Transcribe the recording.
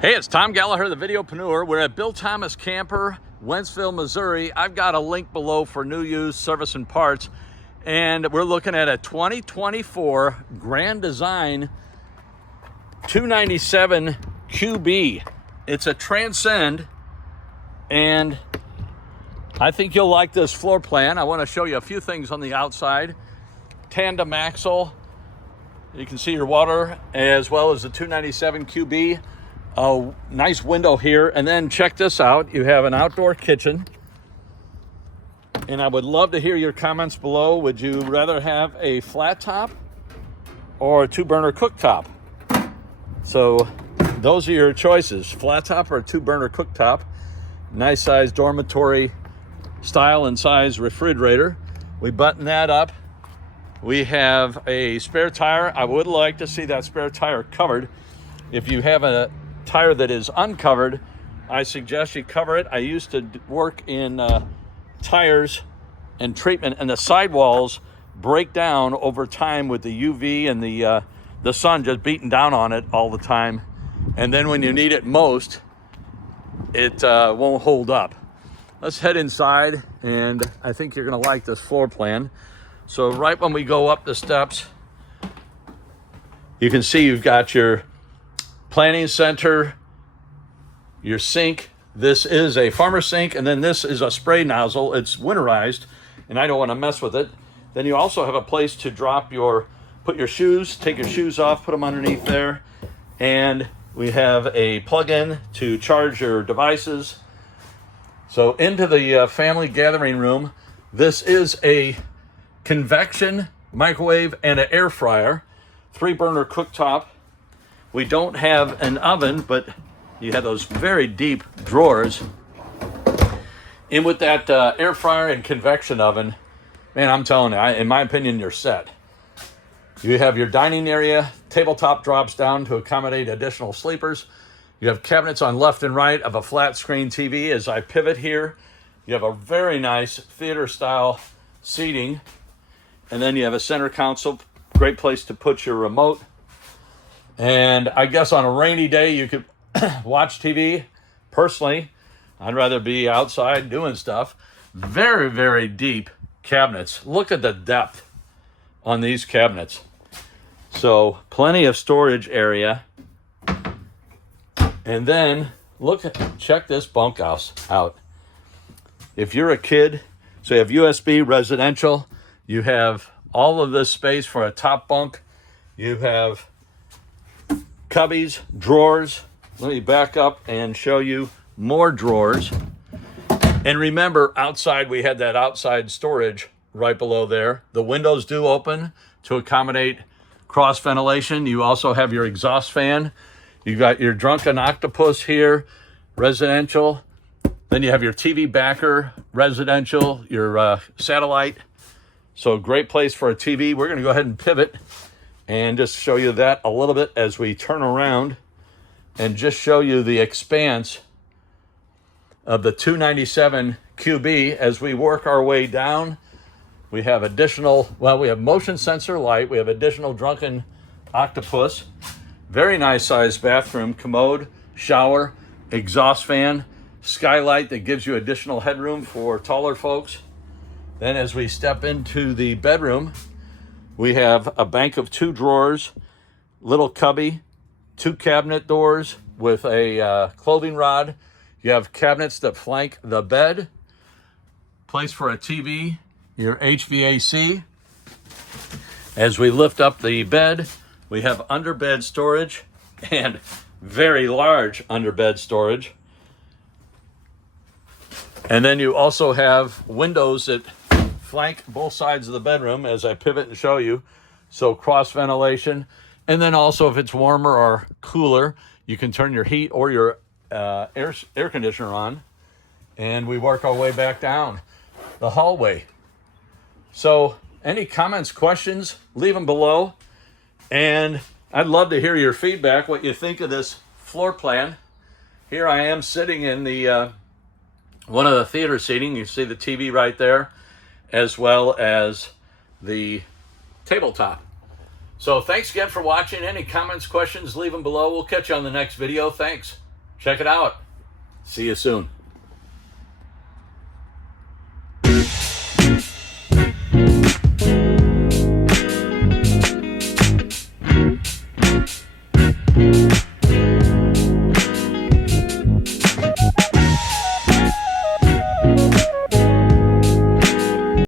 Hey, it's Tom Gallagher, the Videopreneur. We're at Bill Thomas Camper, Wentzville, Missouri. I've got a link below for new, used, service, and parts. And we're looking at a 2024 Grand Design 297 QB. It's a Transcend, and I think you'll like this floor plan. I want to show you a few things on the outside. Tandem axle. You can see your water as well as the 297 QB. A nice window here, and then check this out. You have an outdoor kitchen, and I would love to hear your comments below. Would you rather have a flat top or a 2-burner cooktop? So those are your choices, flat top or a 2-burner cooktop. Nice size dormitory style and size refrigerator. We button that up. We have a spare tire. I would like to see that spare tire covered. If you have a tire that is uncovered, I suggest you cover it. I used to work in tires and treatment, and the sidewalls break down over time with the UV and the sun just beating down on it all the time. And then when you need it most, it won't hold up. Let's head inside, and I think you're gonna like this floor plan. So right when we go up the steps, you can see you've got your planning center, your sink. This is a farmer sink, and then this is a spray nozzle. It's winterized, and I don't want to mess with it. Then you also have a place to put your shoes, take your shoes off, put them underneath there. And we have a plug-in to charge your devices. So into the family gathering room. This is a convection microwave and an air fryer, 3-burner cooktop. We don't have an oven, but you have those very deep drawers. And with that air fryer and convection oven, man, I'm telling you, in my opinion, you're set. You have your dining area. Tabletop drops down to accommodate additional sleepers. You have cabinets on left and right of a flat screen TV. As I pivot here, you have a very nice theater-style seating. And then you have a center console, great place to put your remote. And I guess on a rainy day, you could watch TV. Personally, I'd rather be outside doing stuff. Very, very deep cabinets. Look at the depth on these cabinets. So plenty of storage area. And then check this bunkhouse out. If you're a kid, so you have USB residential, you have all of this space for a top bunk. You have cubbies, drawers. Let me back up and show you more drawers. And remember, outside we had that outside storage right below there. The windows do open to accommodate cross ventilation. You also have your exhaust fan. You got your drunken octopus here, residential. Then you have your TV backer, residential, your satellite. So great place for a TV. We're gonna go ahead and pivot and just show you that a little bit as we turn around and just show you the expanse of the 297 QB. As we work our way down, we have we have motion sensor light, we have additional drunken octopus, very nice sized bathroom, commode, shower, exhaust fan, skylight that gives you additional headroom for taller folks. Then as we step into the bedroom, we have a bank of 2 drawers, little cubby, 2 cabinet doors with a clothing rod. You have cabinets that flank the bed, place for a TV, your HVAC. As we lift up the bed, we have underbed storage and very large underbed storage. And then you also have windows that flank both sides of the bedroom as I pivot and show you. So cross ventilation. And then also if it's warmer or cooler, you can turn your heat or your air conditioner on. And we work our way back down the hallway. So any comments, questions, leave them below. And I'd love to hear your feedback, what you think of this floor plan. Here I am sitting in the one of the theater seating. You see the TV right there, as well as the tabletop. So thanks again for watching. Any comments, questions, leave them below. We'll catch you on the next video. Thanks. Check it out. See you soon.